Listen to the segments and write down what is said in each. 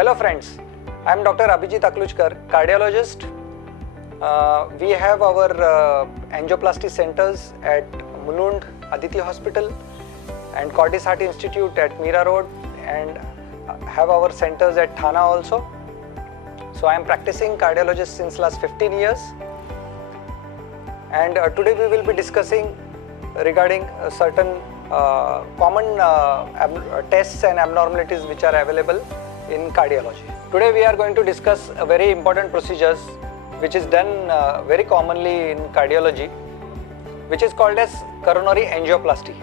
Hello friends, I am Dr. Abhijit Aklujkar, cardiologist. We have our angioplasty centers at Mulund Aditya Hospital and Cordis Heart Institute at Mira Road, and have our centers at Thane also. So I am practicing cardiologist since last 15 years, and today we will be discussing regarding certain common tests and abnormalities which are available in cardiology. Today we are going to discuss a very important procedures which is done very commonly in cardiology, which is called as coronary angioplasty.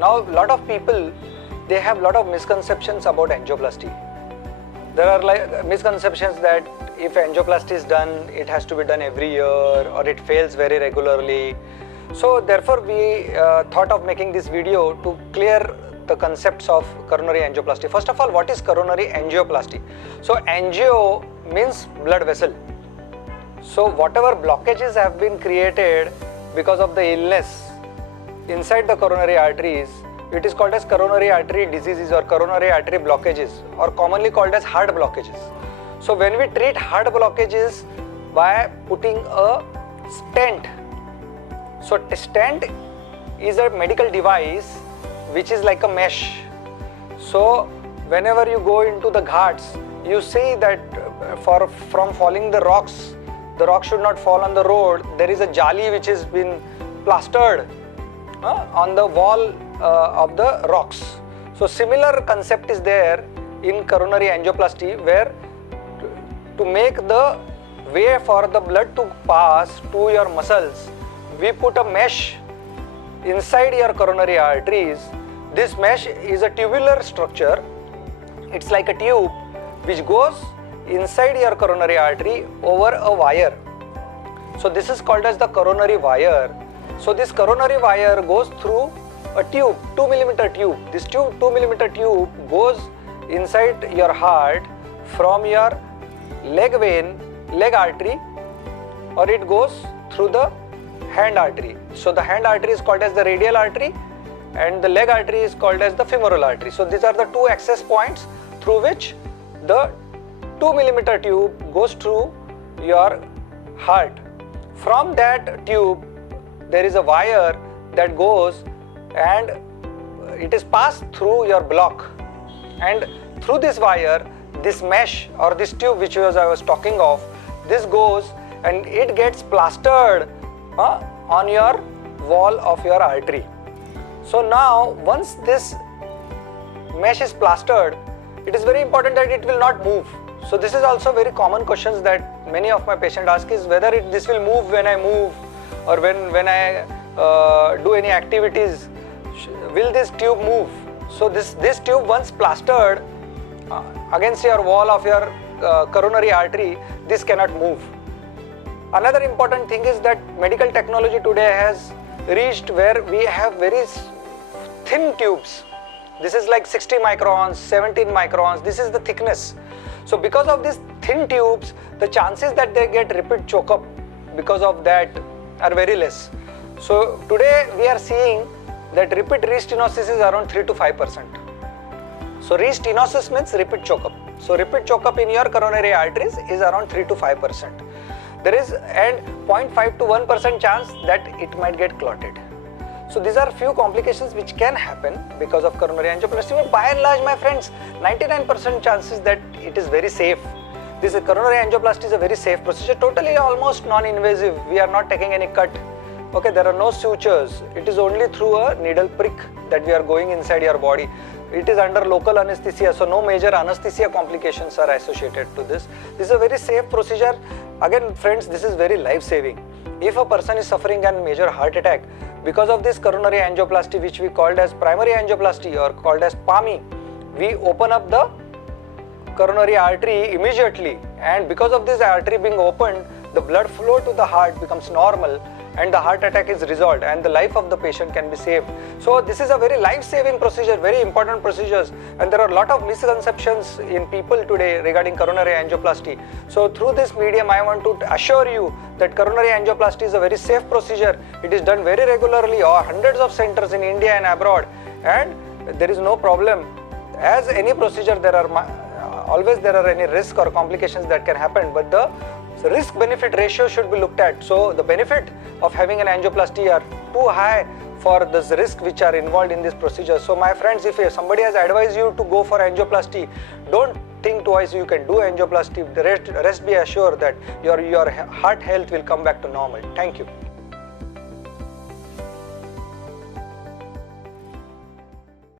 Now lot of people, they have lot of misconceptions about angioplasty. There are misconceptions that if angioplasty is done, it has to be done every year or it fails very regularly. So therefore we thought of making this video to clear the concepts of coronary angioplasty. First of all, what is coronary angioplasty? So angio means blood vessel. So whatever blockages have been created because of the illness inside the coronary arteries, it is called as coronary artery diseases or coronary artery blockages, or commonly called as heart blockages. So when we treat heart blockages by putting a stent, so stent is a medical device which is like a mesh. So whenever you go into the ghats, you see that from falling the rocks should not fall on the road. There is a jali which has been plastered on the wall of the rocks. So similar concept is there in coronary angioplasty, where to make the way for the blood to pass to your muscles, we put a mesh inside your coronary arteries. This mesh is a tubular structure. It's like a tube which goes inside your coronary artery over a wire. So this is called as the coronary wire. So this coronary wire goes through a tube, 2 mm tube. This 2 mm tube goes inside your heart from your leg vein, leg artery, or it goes through the hand artery. So the hand artery is called as the radial artery and the leg artery is called as the femoral artery. So these are the two access points through which the 2 mm tube goes through your heart. From that tube there is a wire that goes and it is passed through your block, and through this wire, this mesh or this tube which I was talking of, this goes and it gets plastered on your wall of your artery. So now once this mesh is plastered, it is very important that it will not move. So this is also very common questions that many of my patients ask, is whether this will move when I move or when I do any activities, will this tube move? So this tube, once plastered against your wall of your coronary artery, this cannot move. Another important thing is that medical technology today has reached where we have very thin tubes. This is like 60 microns, 17 microns, this is the thickness. So because of these thin tubes, the chances that they get repeat choke up because of that are very less. So today we are seeing that repeat restenosis is around 3 to 5%. So restenosis means repeat choke up. So repeat choke up in your coronary arteries is around 3 to 5%. There is and 0.5 to 1% chance that it might get clotted. So these are few complications which can happen because of coronary angioplasty. But by and large, my friends, 99% chances that it is very safe. This coronary angioplasty is a very safe procedure, totally almost non-invasive. We are not taking any cut. Okay, there are no sutures. It is only through a needle prick that we are going inside your body. It is under local anesthesia, so no major anesthesia complications are associated to this. This is a very safe procedure. Again, friends, this is very life-saving. If a person is suffering a major heart attack, because of this coronary angioplasty, which we called as primary angioplasty or called as PAMI, we open up the coronary artery immediately, and because of this artery being opened, the blood flow to the heart becomes normal and the heart attack is resolved and the life of the patient can be saved. So this is a very life-saving procedure, very important procedures, and there are a lot of misconceptions in people today regarding coronary angioplasty. So through this medium, I want to assure you that coronary angioplasty is a very safe procedure. It is done very regularly, or hundreds of centers in India and abroad, and there is no problem. As any procedure, there are always there are any risk or complications that can happen, but the risk benefit ratio should be looked at. So the benefit of having an angioplasty are too high for this risk which are involved in this procedure. So my friends, if somebody has advised you to go for angioplasty, don't think twice. You can do angioplasty. The rest be assured that your heart health will come back to normal. Thank you.